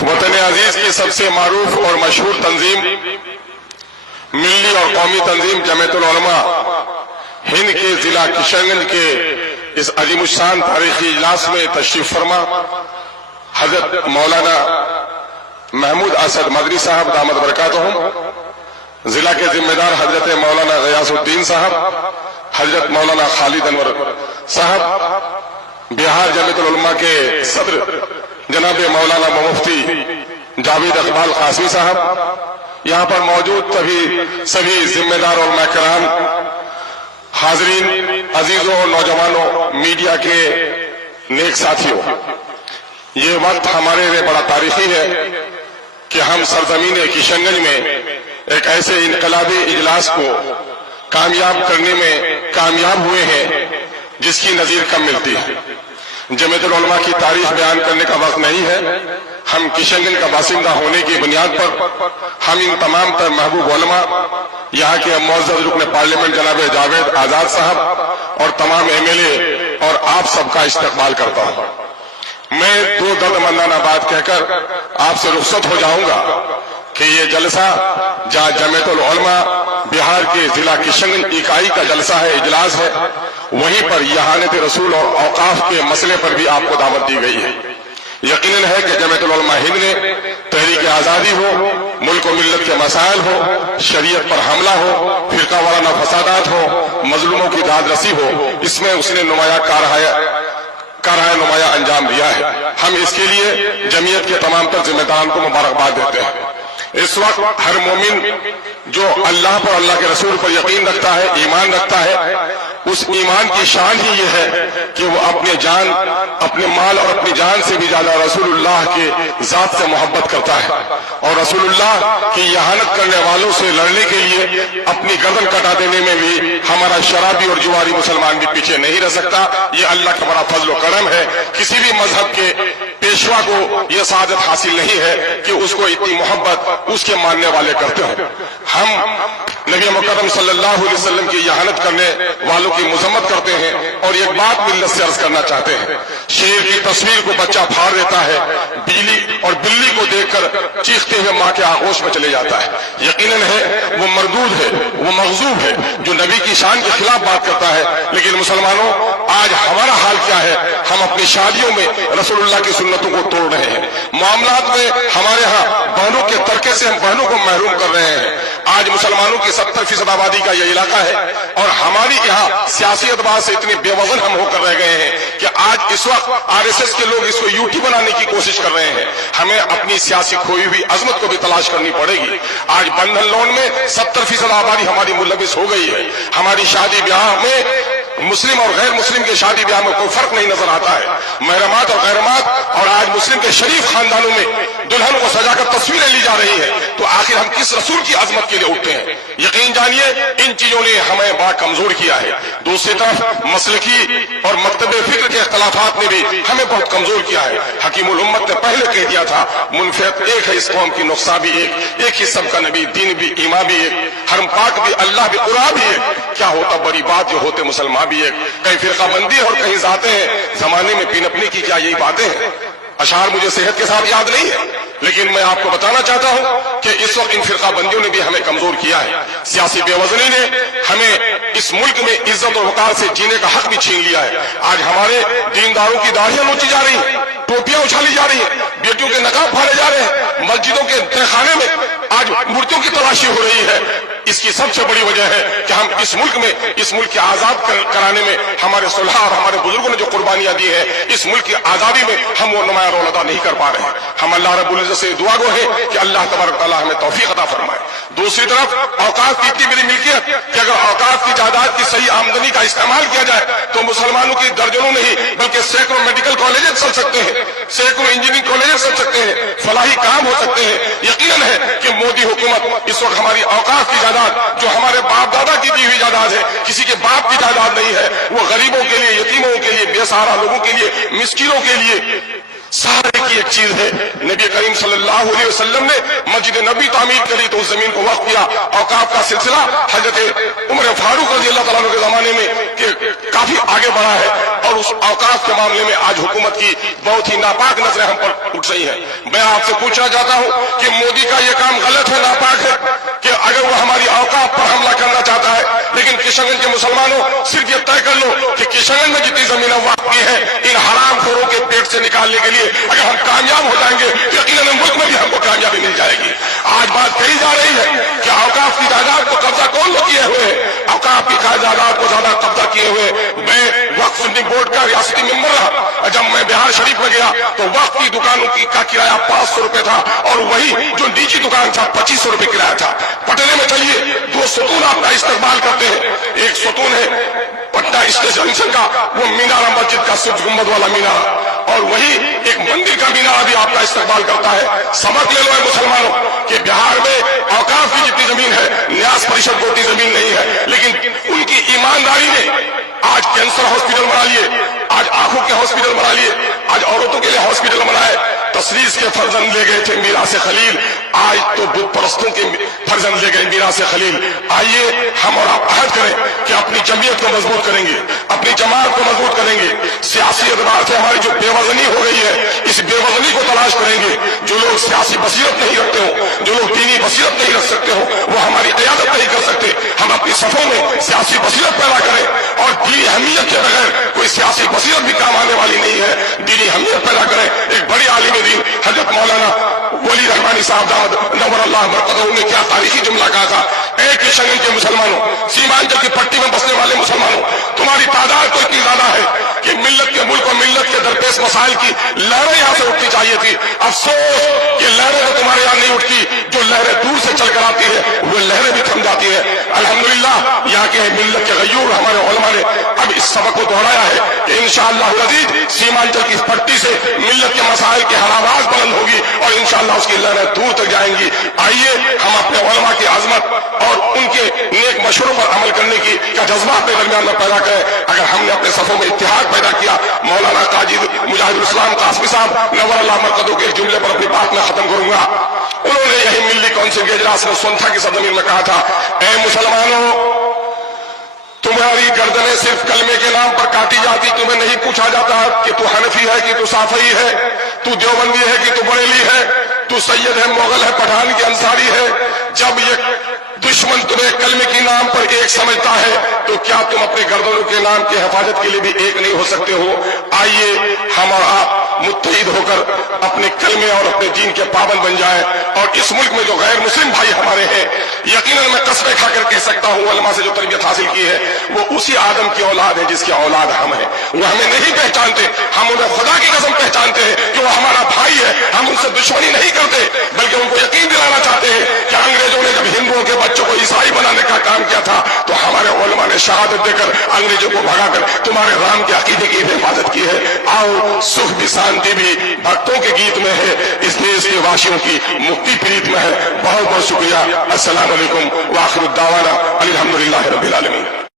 वतन अजीज की सबसे मारूफ और मशहूर तंजीम मिल्ली और कौमी तंजीम जमीयतुल उलमा हिंद के जिला किशनगंज के इस अजीमुशान तारीखी इजलास में तशरीफ फरमा हजरत मौलाना महमूद असद मदनी साहब दामद बरकातहुम, जिला के जिम्मेदार हजरत मौलाना गयासुद्दीन साहब, हजरत मौलाना खालिद अनवर साहब, बिहार जमीयतुल उलमा के सदर जनाब मौलाना मुफ्ती जावेद इकबाल कासमी साहब, यहाँ पर मौजूद सभी जिम्मेदार उलमा किराम, हाजरीन, अजीजों और नौजवानों, मीडिया के नेक साथियों, ये वक्त हमारे लिए बड़ा तारीखी है कि हम सरजमीन किशनगंज में एक ऐसे इनकलाबी इजलास को कामयाब करने में कामयाब हुए हैं जिसकी नजीर कम मिलती है। जमीयतुल उलमा की तारीख बयान करने का वक्त नहीं है। हम किशनगंज का बासिंदा होने की बुनियाद पर हम इन तमाम तर महबूब उलमा, यहाँ के मुअज़्ज़ज़ रुकन पार्लियामेंट जनाब जावेद आजाद साहब और तमाम एमएलए और आप सबका इस्तकबाल करता हूँ। मैं दो दर्दमंदाना बात कहकर आपसे रुखसत हो जाऊंगा कि ये जलसा जहाँ जमीयतुल उलमा बिहार के जिला किशनगंज इकाई का जलसा है, इजलास है, वहीं पर यहानत रसूल और औकाफ के मसले पर भी आपको दावत दी गई है। यकीनन है कि जमीयतुल उलमा हिंद ने तहरीक आजादी हो, मुल्क और मिल्लत के मसाइल हो, शरीयत पर हमला हो, फिरका वाराना फसादात हो, मजलूमों की दाद रसी हो, इसमें उसने नुमाया नुमाया अंजाम दिया है। हम इसके लिए जमीयत के तमाम तर जिम्मेदारों को मुबारकबाद देते हैं। इस वक्त हर मोमिन जो अल्लाह पर, अल्लाह के रसूल पर यकीन रखता है, ईमान रखता है, उस ईमान की शान ही ये है कि वो अपने जान, अपने माल और अपनी जान से भी ज्यादा रसूलुल्लाह के जात से मोहब्बत करता है और रसूलुल्लाह की यहानत करने वालों से लड़ने के लिए अपनी गर्दन कटा देने में भी हमारा शराबी और जुआरी मुसलमान भी पीछे नहीं रह सकता। ये अल्लाह का बड़ा फजल और करम है। किसी भी मजहब के पेशवा को यह सादत हासिल नहीं है कि उसको इतनी मोहब्बत उसके मानने वाले करते हो। हम नबी मुकर्रम सल्लल्लाहु अलैहि वसल्लम की यहानत करने वालों की मुजम्मत करते हैं और एक बात मिल्लत से अर्ज करना चाहते हैं। शेर की तस्वीर को बच्चा फाड़ देता है, बिल्ली को देखकर चीखते हुए माँ के आगोश में चले जाता है। यकीनन है वो मरदूद है, वो मगजूब है जो नबी की शान के खिलाफ बात करता है। लेकिन मुसलमानों, आज हमारा हाल क्या है? हम अपनी शादियों में रसूलुल्लाह की सुन्नतों को तोड़ रहे हैं। मामलात में हमारे यहाँ बहनों के तरके से हम बहनों को महरूम कर रहे हैं। आज मुसलमानों की 70% आबादी का यह इलाका है और हमारी यहाँ सियासी एतबार से इतने बेवजन हम होकर रह गए हैं कि आज इस वक्त आरएसएस के लोग इसको यूटी बनाने की कोशिश कर रहे हैं। हमें अपनी सियासी खोई हुई अजमत को भी तलाश करनी पड़ेगी। आज बंधन लोन में 70% आबादी हमारी मुलविस हो गई है। हमारी शादी ब्याह में मुस्लिम और गैर मुस्लिम के शादी ब्याह में कोई फर्क नहीं नजर आता है। महरमात और गैरमात और आज मुस्लिम के शरीफ खानदानों में दुल्हनों को सजाकर तस्वीरें ली जा रही है। तो आखिर हम किस रसूल की अजमत के लिए उठते हैं? यकीन जानिए इन चीजों ने हमें बड़ा कमजोर किया है। दूसरी तरफ मसलकी और मकतबे फिक्र के इख्तलाफात ने भी हमें बहुत कमजोर किया है। हकीमुल उम्मत ने पहले कह दिया था, मुनफियत एक है, इस कौम की नुक्सा भी एक ही सबका नबी, दीन भी, ईमान भी एक, हरम पाक भी, अल्लाह भी, कुरान भी एक। क्या होता बड़ी बात जो होते मुसलमान भी एक। कहीं फिरका बंदी और कहीं जाते हैं, जमाने में पीनपने की क्या यही बातें हैं? अशार मुझे सेहत के साथ याद नहीं है, लेकिन मैं आपको बताना चाहता हूं कि इस वक्त इन फिरका बंदियों ने भी हमें कमजोर किया है। सियासी बेवजनी ने हमें इस मुल्क में इज्जत और वकार से जीने का हक भी छीन लिया है। आज हमारे दीनदारों की दाढ़ियां नोची जा रही हैं, टोपियां उछाली जा रही हैं, बेटियों के नकाब फाड़े जा रहे हैं, मस्जिदों के तहखाने में आज मूर्तियों की तलाशी हो रही है। इसकी सबसे बड़ी वजह है कि हम इस मुल्क के आजाद कराने में हमारे सुलह और हमारे बुजुर्गों ने जो कुर्बानियां दी है, इस मुल्क की आजादी में हम वो नुमाया रोल अदा नहीं कर पा रहे हैं। हम अल्लाह रब्बुल इज्जत से दुआ गो है कि अल्लाह तबारक तआला हमें तौफीक अता फरमाए। दूसरी तरफ औकात की इतनी बड़ी मिल्कियत कि अगर औकात की जायदाद की सही आमदनी का इस्तेमाल किया जाए तो मुसलमानों की दर्जनों नहीं बल्कि सैकड़ों मेडिकल कॉलेजेस चल सकते हैं, सैकड़ों इंजीनियरिंग कॉलेजेस चल सकते हैं, फलाही काम हो सकते हैं। यकीनन है कि मोदी हुकूमत इस वक्त हमारी औकात की जायदाद, जो हमारे बाप दादा की दी हुई जायदाद है, किसी के बाप की जायदाद नहीं है, वो गरीबों के लिए, यतीमों के लिए, बेसहारा लोगों के लिए, मिस्किनों के लिए सारे की एक चीज है, नबी करीम सल्लल्लाहु अलैहि वसल्लम ने मस्जिद नबी तामीर करी तो उस जमीन को वक्फ किया। औकाफ का सिलसिला हजरत उमर फारूक रजी अल्लाह तआला के जमाने में काफी आगे बढ़ा है और उस औकाफ के मामले में आज हुकूमत की बहुत ही नापाक नजरें हम पर उठ रही हैं। मैं आपसे पूछना चाहता हूं कि मोदी का यह काम गलत है, नापाक है कि अगर वो हमारी औकाफ पर हमला करना चाहता है, लेकिन किशनगंज के मुसलमानों सिर्फ ये तय कर लो कि किशनगंज में जितनी जमीन वक्फ की है इन हरामखोरों के पेट से निकालने के लिए अगर हम कामयाब हो जाएंगे तो यकीनन मुल्क में भी हमको कामयाबी मिल जाएगी। आज बात कही जा रही है कि औकाफ की जायदाद को कब्जा कौन लोग किए हुए हैं, औकाफ की जायदाद को ज्यादा कब्जा किए हुए। मैं वक्फ सुन्नी बोर्ड का रियासती मेंबर रहा, जब मैं बिहार शरीफ में गया तो वक्फ की दुकानों का किराया 500 रुपए था और वही जो निजी दुकान था 2500 रुपए किराया था। पटने में चलिए, 2 सतून आपका इस्तेमाल करते हैं। एक सतून है पटना स्टेशन का, वो मीनारा मस्जिद का सूरज गुंबद वाला मीनारा, और वही एक मंदिर का मीनारा भी आपका इस्तेमाल करता है। सबक ले लो है मुसलमानों कि बिहार में औकाफ की जितनी जमीन है न्यास परिषद को उतनी जमीन नहीं है, लेकिन उनकी ईमानदारी ने आज कैंसर हॉस्पिटल बना लिए, आज आंखों के हॉस्पिटल बना लिए, आज औरतों के लिए हॉस्पिटल बनाए। तसरीज के फर्जंद ले गए थे मीरास खलील, आज तो बुत परस्तों के फर्जंद ले गए मीरास खलील। आइए हम और आप अहद करें कि अपनी जमीयत को मजबूत करेंगे, अपनी जमात को मजबूत करेंगे। सियासी एतबार से हमारी जो बेवजनी हो गई है, इस बेवजनी को तलाश करेंगे। जो लोग सियासी बसीरत नहीं रखते हो, जो लोग दीनी बसीरत नहीं रख सकते हो, वो हमारी क़यादत नहीं कर सकते। हम अपनी सफों में सियासी बसीरत पैदा करें और दीनी अहमियत के बगैर कोई सियासी बसीरत भी काम आने वाली नहीं है। दीनी अहमियत पैदा करें। एक बड़ी आलिम दीन हजरत मौलाना वली रहमानी साहब दामद नव्वर अल्लाह बरकतहू ने क्या तारीखी जुमला कहा था, ए किशनगंज के मुसलमानों, सीमांचल की पट्टी में बसने वाले मुसलमानों, तुम्हारी तादाद तो इतनी ज्यादा है कि मिल्लत के मुल्क और मिल्लत के दरपेश मसाइल की लहरें यहां से उठनी चाहिए थी। अफसोस कि लहरें तो तुम्हारे यहां नहीं उठती, जो लहरें दूर से चलकर आती है वो लहरें भी थम जाती है। अल्हम्दुलिल्लाह यहाँ के मिल्लत के गयूर हमारे उलमा ने अब इस सबक को दोहराया है कि इंशाअल्लाह अज़ीज़ सीमांचल की पट्टी से मिल्लत के मसाइल की हर आवाज बुलंद होगी और इंशाअल्लाह उसकी लहरें दूर तक जाएंगी। आइए हम अपने उलमा की आजमत और उनके नेक मशवरों पर अमल करने की का जज्बा अपने दरमियान में पैदा करें। अगर हमने अपने सफों में इत्तेहाद पैदा किया, मौलाना काजी मुजाहिदुल इस्लाम कासमी साहब नव्वर अल्लाह मरकज़हू के जुमले पर अपनी बात में खत्म करूंगा। उन्होंने यही मिल्ली काउंसिल के इजलास में सोनथा की सरजमीन में कहा था, ऐ मुसलमानों, तुम्हारी गर्दनें सिर्फ कलमे के नाम पर काटी जाती, तुम्हें नहीं पूछा जाता कि तू हनफी है कि तू साफई है, तू देवबंदी है कि तू बरेली है, तू सैयद है, मुगल है, पठान की अंसारी है। जब ये दुश्मन तुम्हें कलमे के नाम पर एक समझता है तो क्या तुम अपने गर्दनों के नाम की हिफाजत के लिए भी एक नहीं हो सकते हो? आइए हम और आप मुत्तहिद होकर अपने कलमे और अपने दीन के पाबंद बन जाएं और इस मुल्क में जो गैर मुस्लिम भाई हमारे हैं, यकीनन मैं कसमें खाकर कह सकता हूं उलमा से जो तरबियत हासिल की है वो उसी आदम की औलाद है जिसकी औलाद हम हैं। वो हमें नहीं पहचानते, हम उन्हें खुदा की कसम पहचानते हैं कि वो हमारा भाई है। हम उनसे दुश्मनी नहीं करते बल्कि उनको यकीन दिलाना चाहते हैं कि अंग्रेजों ने जब हिंदुओं के बच्चों को ईसाई बनाने का काम किया था तो हमारे उलमा ने शहादत देकर अंग्रेजों को भगाकर तुम्हारे राम के अकीदे की हिफाजत की है। आओ, सुख भी शांति भी भक्तों के गीत में है, इस देश के वासियों की मुक्ति प्रीत में है। बहुत बहुत शुक्रिया। अस्सलाम वालेकुम व आखिर दावाना अल्हम्दुलिल्लाहि रब्बिल आलमीन।